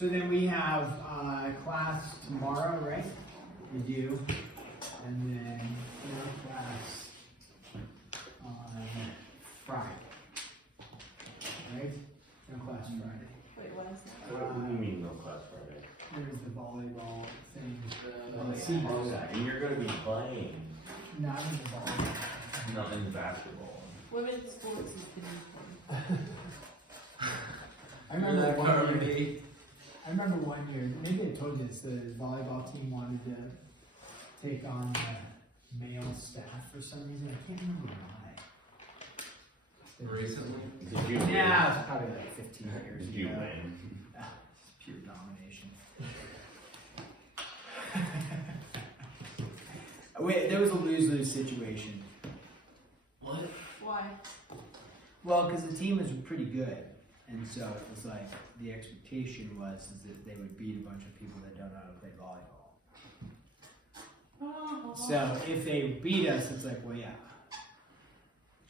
So then we have class tomorrow, right? We do. And then class on Friday. Right? No class Friday. Wait, what is that? What do you mean no class Friday? There's the volleyball thing. And you're going to be playing. Not in the volleyball. Not in basketball. Women's sports is the new one. I remember one year, maybe I told you this, the volleyball team wanted to take on the male staff for some reason. I can't remember why. Recently? Did you Yeah, it was probably like 15 years Did you ago. win? It's pure domination. Wait, there was a lose-lose situation. What? Why? Well, because the team was pretty good, and so it was like the expectation was is that they would beat a bunch of people that don't know how to play volleyball. So if they beat us, it's like, well, yeah,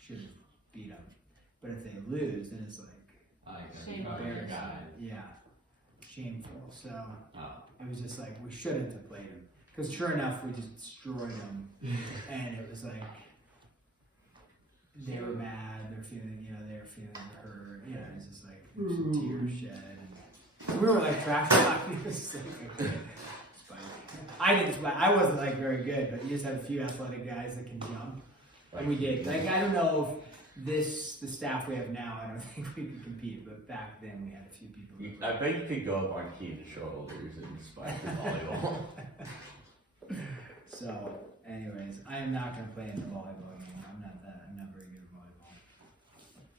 should beat them. But if they lose, then it's like, Shameful. yeah, shameful. So Oh. it was just like we shouldn't have played them because sure enough, we just destroyed them, and it was like. They were mad, they were feeling hurt, it's just like some tears shed. And we were like trash talking. I wasn't like very good, but you just had a few athletic guys that can jump. And we did. Like, I don't know if the staff we have now, I don't think we could compete, but back then we had a few people. I bet you could go up on Keen's shoulders and spike the volleyball. So, anyways, I am not going to play in the volleyball game. I'm not very good at volleyball.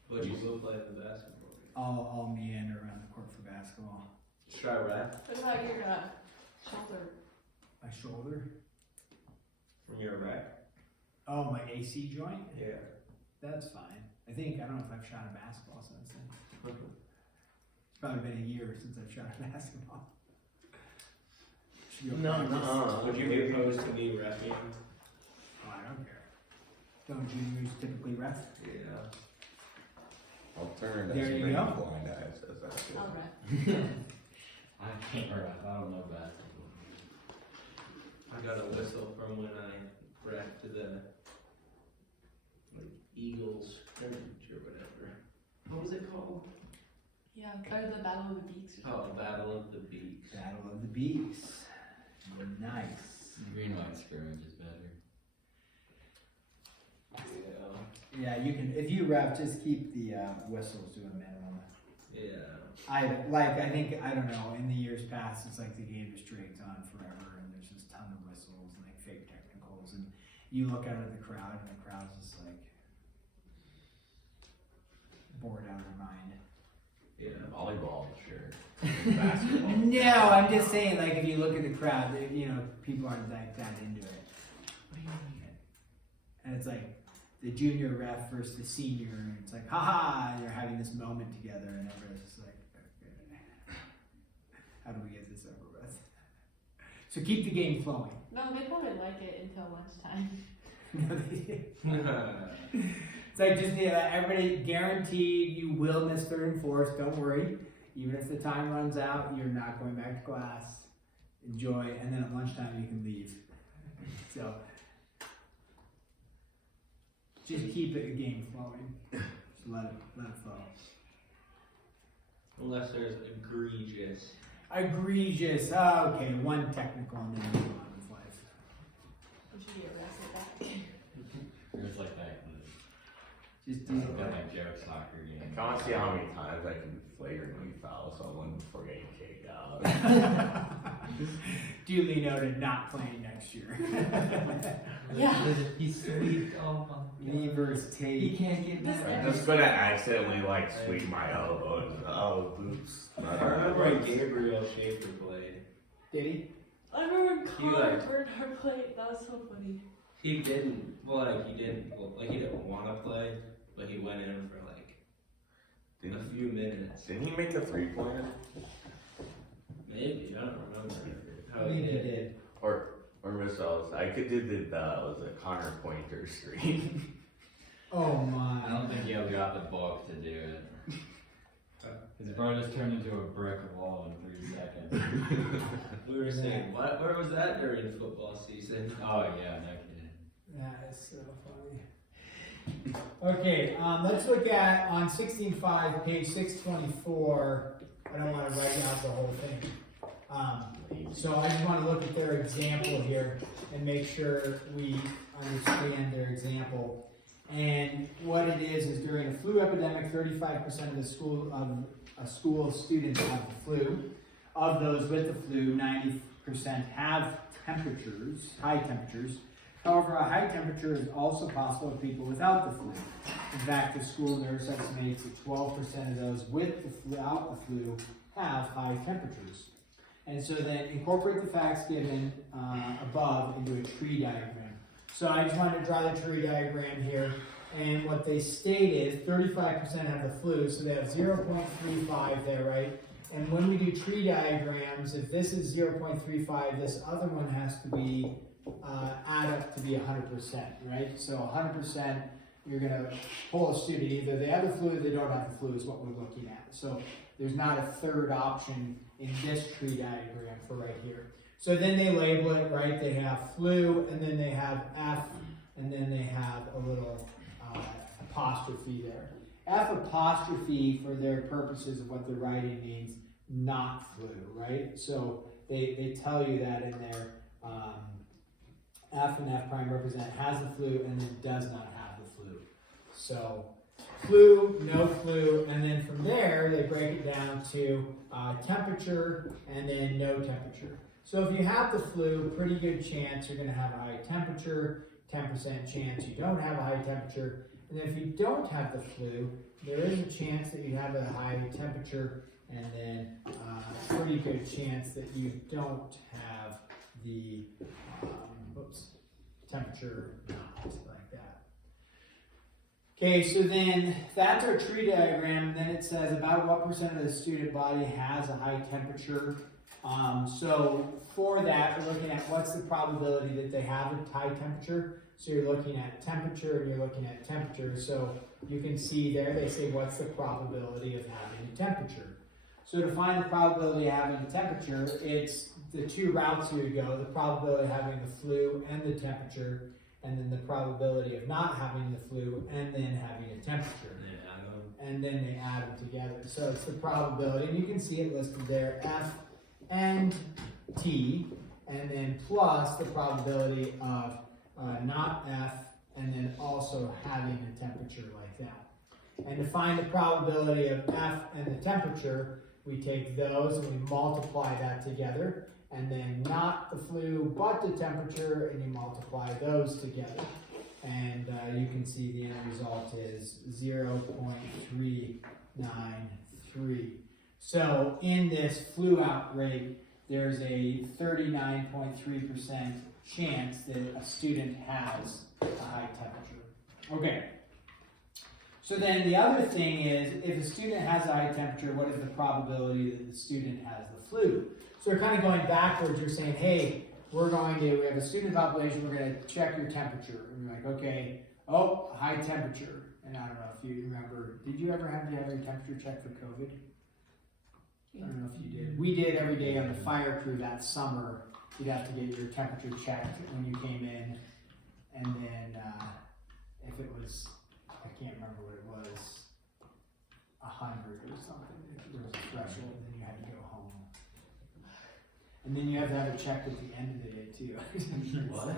But you will play the basketball game. I'll meander around the court for basketball. Try right What about your shoulder? My shoulder? from your rack. Oh, my AC joint? Yeah. That's fine. I don't know if I've shot a basketball since then. It's probably been a year since I've shot a basketball. Should go practice. Would you be opposed to me wrecking? Oh, I don't care. Don't juniors typically ref? Yeah. I'll turn it There as you many go. blind eyes as I can. Alright. I can't rap. I don't know basketball. I got a whistle from when I wrecked the Eagles scrimmage or whatever. What was it called? Yeah, or the Battle of the Beaks or Oh, Battle of the Beaks. Battle of the Beaks. Nice. Green white scrimmage is better. Yeah. Yeah, you can, if you ref, just keep the whistles to a minimum. Yeah. I think, I don't know, in the years past, it's like the game just drags on forever and there's just a ton of whistles and like fake technicals and you look out at the crowd and the crowd's just like bored out of their mind. Yeah. Volleyball, sure. Basketball. No, I'm just saying, like, if you look at the crowd, people aren't that into it. What do you mean? And it's like the junior ref versus the senior, and it's like, haha, they're having this moment together, and everyone's just like, okay, how do we get this over with? So keep the game flowing. No, they probably like it until lunchtime. It's like just everybody guaranteed you will miss third and fourth. Don't worry. Even if the time runs out, you're not going back to class. Enjoy, and then at lunchtime you can leave. So just keep the game flowing. Just let it flow. Unless there's egregious. Egregious. Oh, okay, one technical and then move on with life. We should get arrested back. It's like that. Just do It's it. like joke soccer I game. can't see how many times I can flagrantly foul someone before getting kicked out. Duly noted, not playing next year. Yeah. He's sweet. Oh my Me god. versus He Tate. can't get This back. I'm just gonna accidentally sweep my elbow and oops. I remember when Gabriel Schaefer played. Did he? I remember He, Connor Bernard played. That was so funny. He didn't want to play, but he went in for a few minutes. Didn't he make the 3-pointer? Maybe, I don't remember how I he think he did. did. Or Miss Ellis. I could do the Connor Pointer screen. Oh I my. don't think you ever got the book to do it. His brother just turned into a brick wall in 3 seconds. We were saying, what? Where was that during football season? Oh yeah, no kidding. That is so funny. Okay, let's look at on 16.5, page 624. I don't want to write out the whole thing. So I just want to look at their example here and make sure we understand their example. And what it is during a flu epidemic, 35% of the school students have the flu. Of those with the flu, 90% have temperatures, high temperatures. However, a high temperature is also possible in people without the flu. In fact, the school nurse estimates that 12% of those without the flu have high temperatures. And so then incorporate the facts given above into a tree diagram. So I just wanted to draw the tree diagram here. And what they state is 35% have the flu, so they have 0.35 there, right? And when we do tree diagrams, if this is 0.35, this other one has to be add up to be 100%, right? So 100%, you're going to pull a student, either they have the flu or they don't have the flu is what we're looking at. So there's not a third option in this tree diagram for right here. So then they label it, right? They have flu, and then they have F, and then they have a little apostrophe there. F apostrophe, for their purposes of what the writing means, not flu, right? So they tell you that in there. F and F prime represent has the flu and then does not have the flu. So flu, no flu, and then from there they break it down to temperature and then no temperature. So if you have the flu, pretty good chance you're going to have a high temperature, 10% chance you don't have a high temperature, and then if you don't have the flu, there is a chance that you have a high temperature, and then a pretty good chance that you don't have the temperature not like that. Okay, so then that's our tree diagram, and then it says about what percent of the student body has a high temperature. So for that, we're looking at what's the probability that they have a high temperature. So you're looking at temperature and you're looking at temperature. So you can see there, they say what's the probability of having a temperature. So to find the probability of having a temperature, it's the two routes you would go, the probability of having the flu and the temperature, and then the probability of not having the flu and then having a temperature. And then they add them together. So it's the probability, and you can see it listed there, F and T, and then plus the probability of not F, and then also having a temperature like that. And to find the probability of F and the temperature, we take those and we multiply that together, and then not the flu but the temperature, and you multiply those together. And you can see the end result is 0.393. So in this flu outbreak, there's a 39.3% chance that a student has a high temperature. Okay. So then the other thing is, if a student has a high temperature, what is the probability that the student has the flu? So we're kind of going backwards. You're saying, hey, we have a student population, we're going to check your temperature. And you're like, okay, high temperature. And I don't know if you remember, did you ever have to have your temperature checked for COVID? I don't know if you did. We did every day on the fire crew that summer. You'd have to get your temperature checked when you came in. And then if it was, I can't remember what it was, 100 or something. If there was a threshold, then you had to go home. And then you have to have it checked at the end of the day too. What?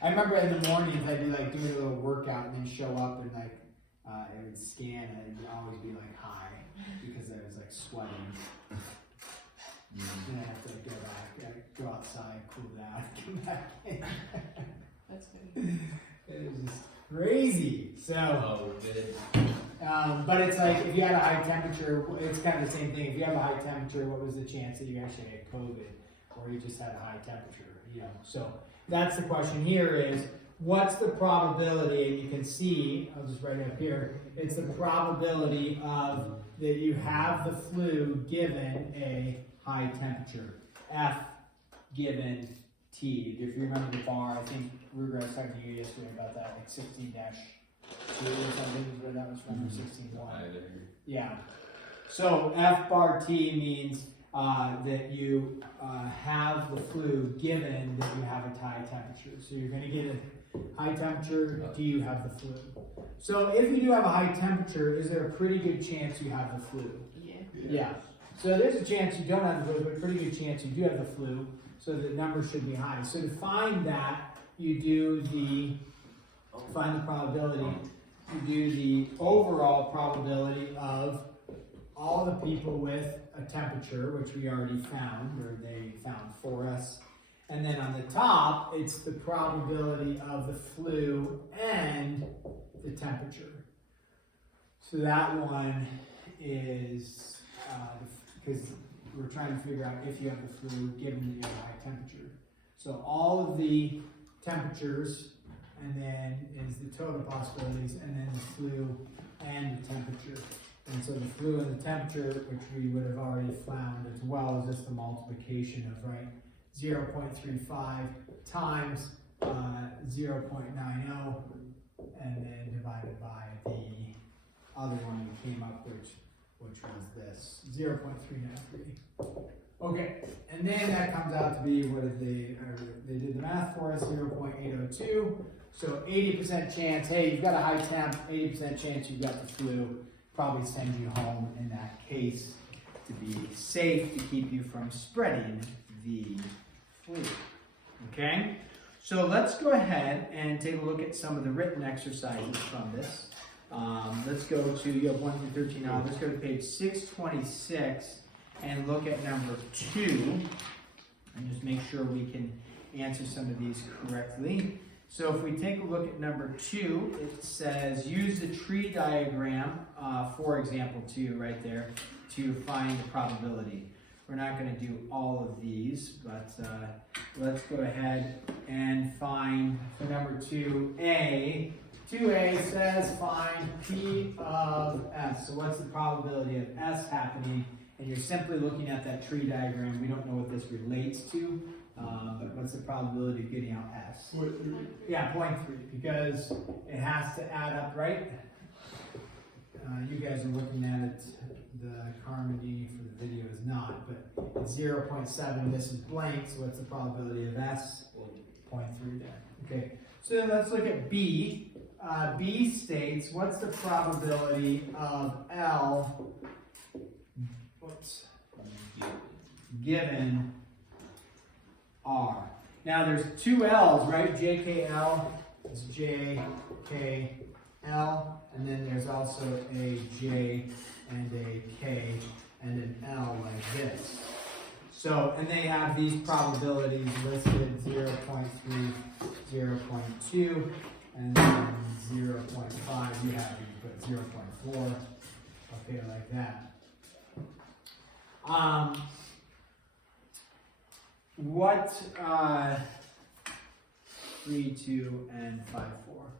I remember in the mornings I'd be like doing a little workout and then show up and like it would scan and it would always be like high because I was like sweating. And I have to like, go back, go outside, cool down, come back in. That's good. It was just crazy. So, Good. but it's like if you had a high temperature, it's kind of the same thing. If you have a high temperature, what was the chance that you actually had COVID, or you just had a high temperature? So that's the question here: is what's the probability? And you can see, I'll just write it up here. It's the probability of that you have the flu given a high temperature. F given T. If you remember the bar, I think we were talking to you yesterday about that, like 16-2 or something, is where that was from, or 16-1. Yeah. So F bar T means that you have the flu given that you have a high temperature. So you're going to get a high temperature. Do you have the flu? So if you do have a high temperature, is there a pretty good chance you have the flu? Yeah. Yeah. So there's a chance you don't have the flu, but a pretty good chance you do have the flu. So the number should be high. So to find that, you do find the probability. You do the overall probability of all the people with a temperature, which we already found, or they found for us. And then on the top, it's the probability of the flu and the temperature. So that one is, because we're trying to figure out if you have the flu given that you have a high temperature. So all of the temperatures, and then is the total possibilities, and then the flu and the temperature. And so the flu and the temperature, which we would have already found as well, is just the multiplication of, right, 0.35 times 0.90, and then divided by the other one we came up with, which was this, 0.393. Okay, and then that comes out to be, what did they did the math for us, 0.802. So 80% chance, hey, you've got a high temp, 80% chance you've got the flu. Probably send you home in that case to be safe, to keep you from spreading the flu. Okay, so let's go ahead and take a look at some of the written exercises from this. Let's go to, you have 1 through 13 now. Let's go to page 626 and look at number 2 and just make sure we can answer some of these correctly. So if we take a look at number 2, it says use the tree diagram, for example 2 right there, to find the probability. We're not going to do all of these, but let's go ahead and find for number 2A. 2A says find P of S. So what's the probability of S happening? And you're simply looking at that tree diagram. We don't know what this relates to. But what's the probability of getting out S? 0.3. Yeah, 0.3, because it has to add up, right? You guys are looking at it, the Carmody for the video is not, but it's 0.7, this is blank, so what's the probability of S? 0.3 then. Okay, so then let's look at B. B states, what's the probability of L, given R. Now there's 2 L's, right? JKL is JKL, and then there's also a J and a K and an L like this. So, and they have these probabilities listed, 0.3, 0.2, and then 0.5, you put 0.4, okay, like that. What 3, 2, and 5, 4?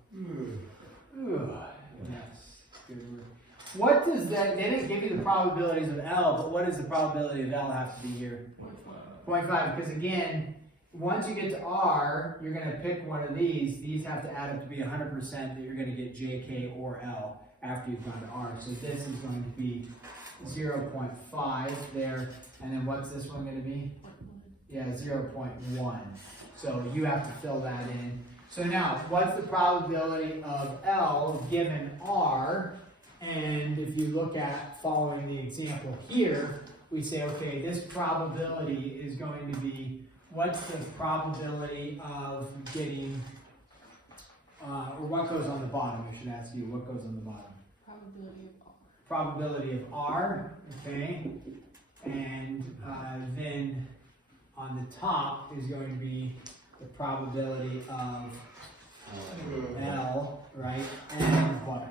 Yes, good word. What does that? They didn't give you the probabilities of L, but what does the probability of L have to be here? 0.5. Because again, once you get to R, you're going to pick one of these. These have to add up to be 100% that you're going to get J, K, or L after you've gone to R. So this is going to be 0.5 there, and then what's this one going to be? Yeah, 0.1. So you have to fill that in. So now, what's the probability of L given R? And if you look at following the example here, we say, okay, this probability is going to be, what's the probability of getting, or what goes on the bottom? I should ask you, what goes on the bottom? Probability of R. Probability of R, okay. And then on the top is going to be the probability of L, right, and what?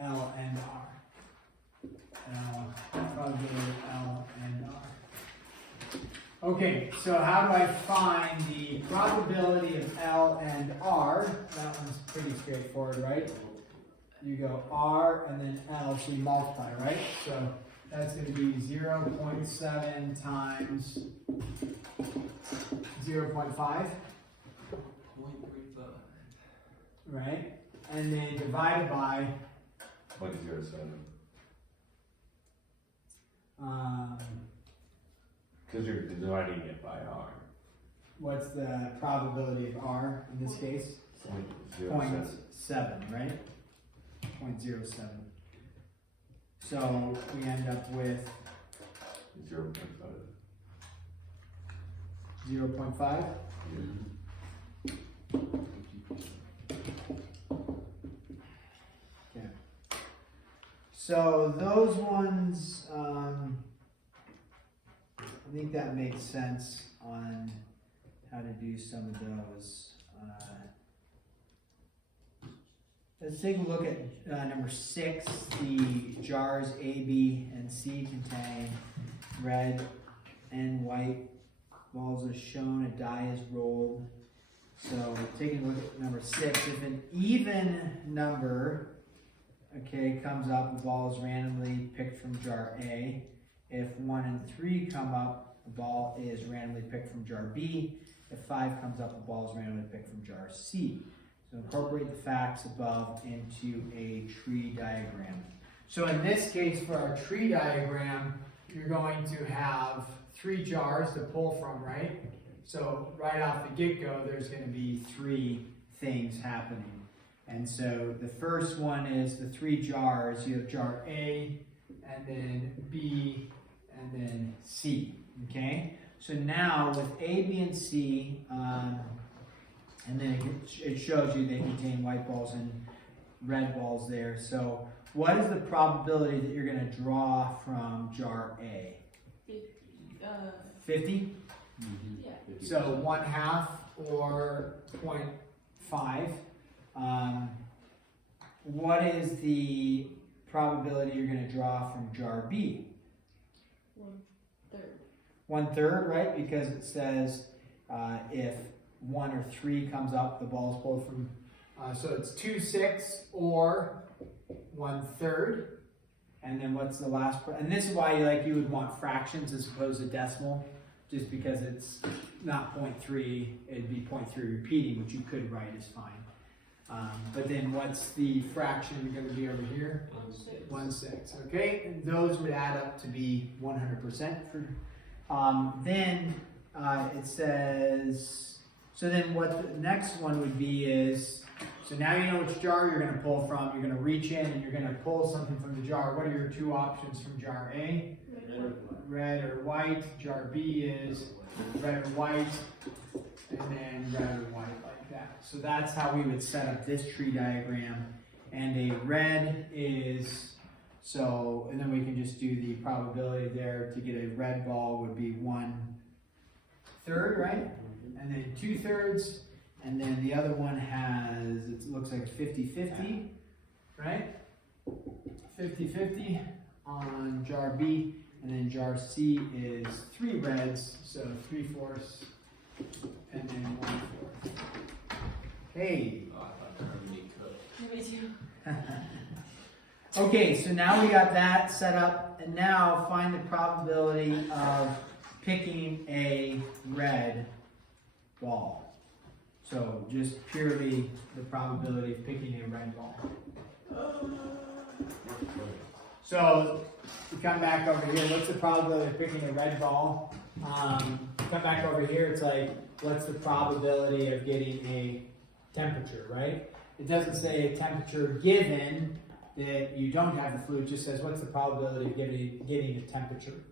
L and R. Probability of L and R. Okay, so how do I find the probability of L and R? That one's pretty straightforward, right? You go R and then L, so you multiply, right? So that's going to be 0.7 times 0.5, 0.35. right? And then divided by 0.07. Cause you're dividing it by R. What's the probability of R in this case? 0.7, right? 0.07. So we end up with 0.5. 0.5. Okay. So those ones, I think that makes sense on how to do some of those. Let's take a look at number 6. The jars A, B, and C contain red and white balls as shown. A die is rolled. So taking a look at number 6, if an even number, okay, comes up, the ball is randomly picked from jar A. If 1 and 3 come up, the ball is randomly picked from jar B. If 5 comes up, the ball is randomly picked from jar C. So incorporate the facts above into a tree diagram. So in this case, for our tree diagram, you're going to have 3 jars to pull from, right? So right off the get-go, there's going to be 3 things happening. And so the first one is the 3 jars. You have jar A, and then B, and then C. Okay? So now with A, B, and C, and then it shows you they contain white balls and red balls there. So what is the probability that you're going to draw from jar A? 50? Yeah. So 1/2 or 0.5. What is the probability you're going to draw from jar B? 1/3. 1/3, right? Because it says if 1 or 3 comes up, the ball is pulled from. So it's 2/6 or 1/3. And then what's the last? And this is why you would want fractions as opposed to decimal, just because it's not 0.3. It'd be 0.3 repeating, which you could write as fine. But then what's the fraction going to be over here? 1/6. Okay, and those would add up to be 100% for. Then it says, so then what the next one would be is, so now you know which jar you're going to pull from. You're going to reach in and you're going to pull something from the jar. What are your 2 options from jar A? Red or white. Jar B is red or white, and then red or white like that. So that's how we would set up this tree diagram. And a red is, so, and then we can just do the probability there to get a red ball would be 1/3, right? And then 2/3, and then the other one has, it looks like it's 50-50, right? 50-50 on jar B, and then jar C is 3 reds, so 3/4, and then 1/4. Hey. Oh, I thought that would be cooked. Me too. Okay, so now we got that set up, and now find the probability of picking a red ball. So just purely the probability of picking a red ball. So you come back over here, what's the probability of picking a red ball? Come back over here, it's like, what's the probability of getting a temperature, right? It doesn't say a temperature given that you don't have the fluid, it just says what's the probability of getting a temperature.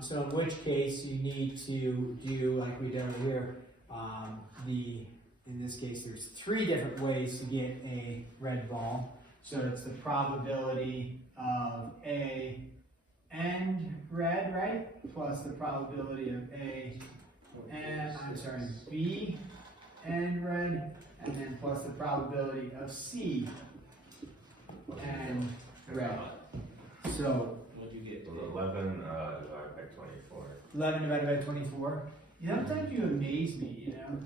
So in which case you need to do like we did over here, in this case there's 3 different ways to get a red ball. So it's the probability of A and red, right? Plus the probability of B and red, and then plus the probability of C and red. So What'd you get? 11 divided by 24. 11 divided by 24. Sometimes you amaze me, you know.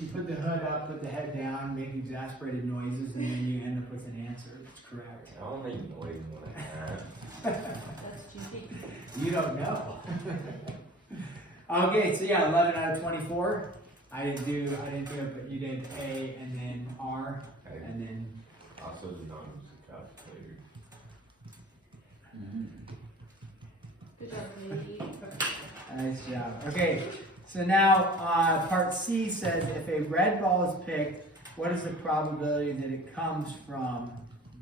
You put the hood up, put the head down, make exasperated noises, and then you end up with an answer that's correct. I don't make noise when I have. That's GP. You don't know. Okay, so yeah, 11 out of 24. I didn't do it, but you did A and then R, and then Also, do not use a calculator. Nice job. Okay, so now part C says if a red ball is picked, what is the probability that it comes from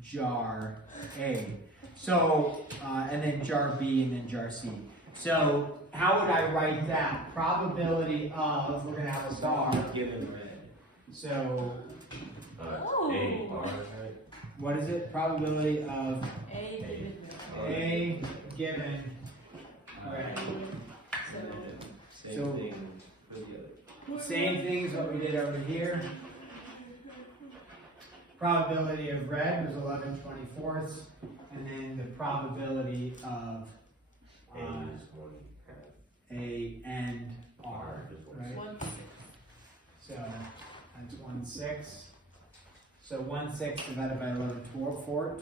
jar A? So, and then jar B and then jar C. So, how would I write that? Probability of, we're going to have a star. Given red. So, Oh. A, R, right? what is it? Probability of A given A given red. Same So- thing for the other. Same thing as what we did over here. Probability of red was 11/24, and then the probability of A is 1/2. A and R, right? 1/6. So that's 1/6. So 1/6 divided by 11/24.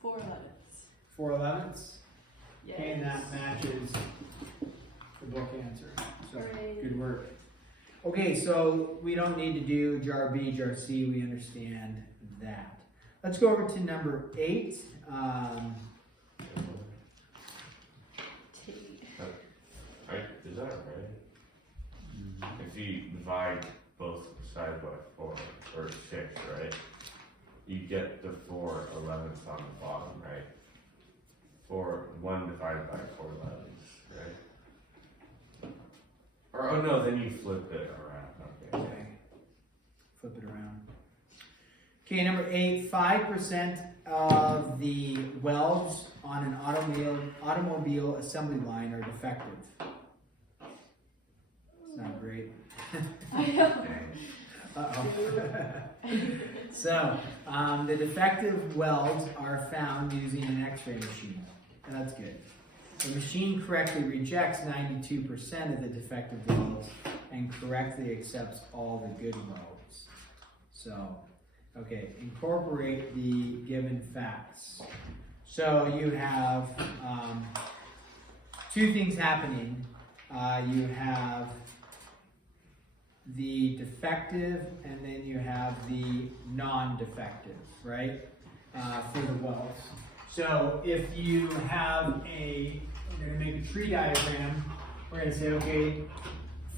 4 11ths. 4/11. Yes. And that matches the book answer. So Great. good work. Okay, so we don't need to do jar B, jar C. We understand that. Let's go over to number 8. T. Right, is that right? If you divide both sides by 4 or 6, right? You get the 4/11ths on the bottom, right? 1 divided by 4/11ths, right? Or oh no, then you flip it around. Okay. Okay. Flip it around. Okay, number 8. 5% of the welds on an automobile assembly line are defective. It's not great. I know. Uh-oh. So, the defective welds are found using an X-ray machine. That's good. The machine correctly rejects 92% of the defective welds and correctly accepts all the good welds. So, okay, incorporate the given facts. So you have two things happening. You have the defective and then you have the non-defective, right? For the welds. So if you have we're gonna make a tree diagram, we're gonna say, okay,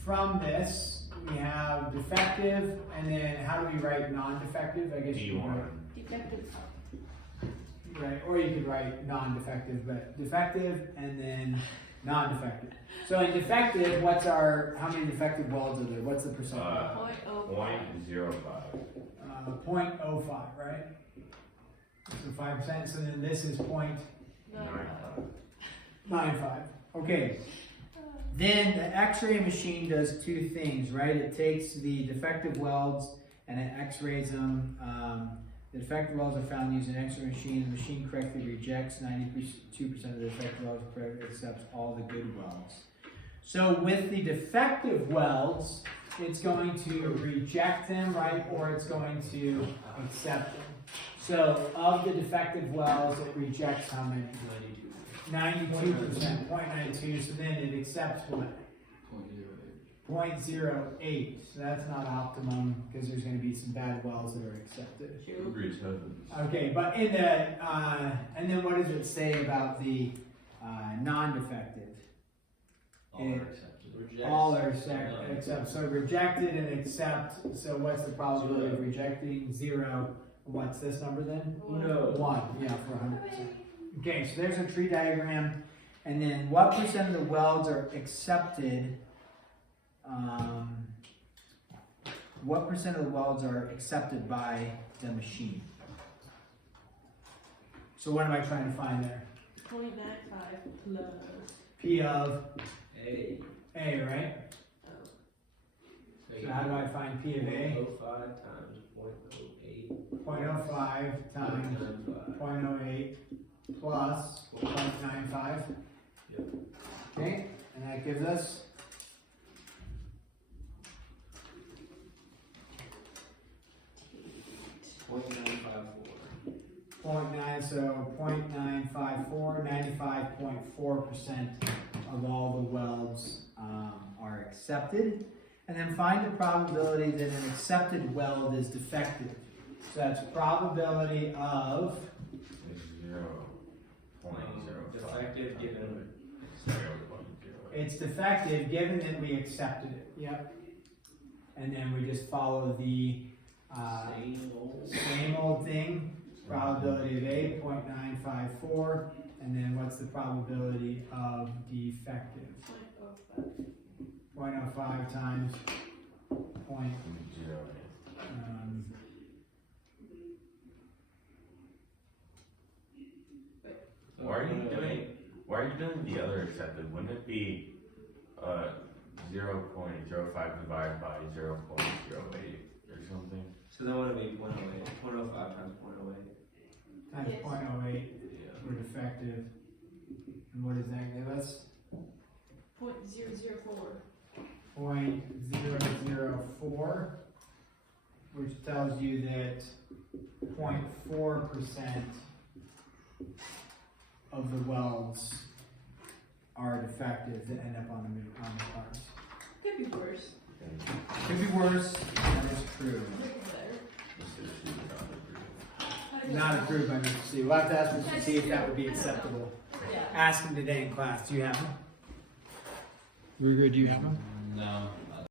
from this, we have defective, and then how do we write non-defective? I guess you can write, Defective. right, or you could write non-defective, but defective and then non-defective. So in defective, how many defective welds are there? What's the percent? 0.05. 0.05, right? So 5%, so then this is 0.95. 95. Okay. Then the X-ray machine does two things, right? It takes the defective welds and it X-rays them. The defective welds are found using an X-ray machine. The machine correctly rejects 92% of the defective welds, correctly accepts all the good welds. So with the defective welds, it's going to reject them, right? Or it's going to accept them. So of the defective welds, it rejects how many? 92%, 0.92, so then it accepts what? 0.08. So that's not optimum because there's going to be some bad wells that are accepted. Agreed, husbands. Okay, but in the, and then what does it say about the non-defective? All are accepted. Reject. All are accept. So rejected and accept. So what's the probability of rejecting? 0. What's this number then? No. 1. Yeah, for 100%. Okay, so there's a tree diagram. And then what percent of the welds are accepted? What percent of the welds are accepted by the machine? So what am I trying to find there? 0.95 plus. P of A. A, right? Oh. So how do I find P of A? 0.05 times 0.08. 0.05 times 0.08 plus 0.95. Yep. Okay, and that gives us 0.9, so 0.954, 95.4% of all the welds are accepted. And then find the probability that an accepted weld is defective. So that's probability of Defective given. 0.08. It's defective given that we accepted it. Yep. And then we just follow the same old thing. Probability of A, 0.954. And then what's the probability of defective? 0.05 times point. Why are you doing the other accepted? Wouldn't it be 0.05 divided by 0.08 or something? So that would be 0.08. 0.05 times 0.08. Times Yes. 0.08 Yeah. for defective. And what does that give us? 0.004. 0.004, which tells you that 0.4% of the welds are defective that end up on the cards. Could be worse. Could be worse. That is true. Could be better. Not approved by Mr. C. We'll have to ask Mr. C if that would be acceptable. Yeah. Ask him today in class. Do you have them? Ruger, do you have them? No.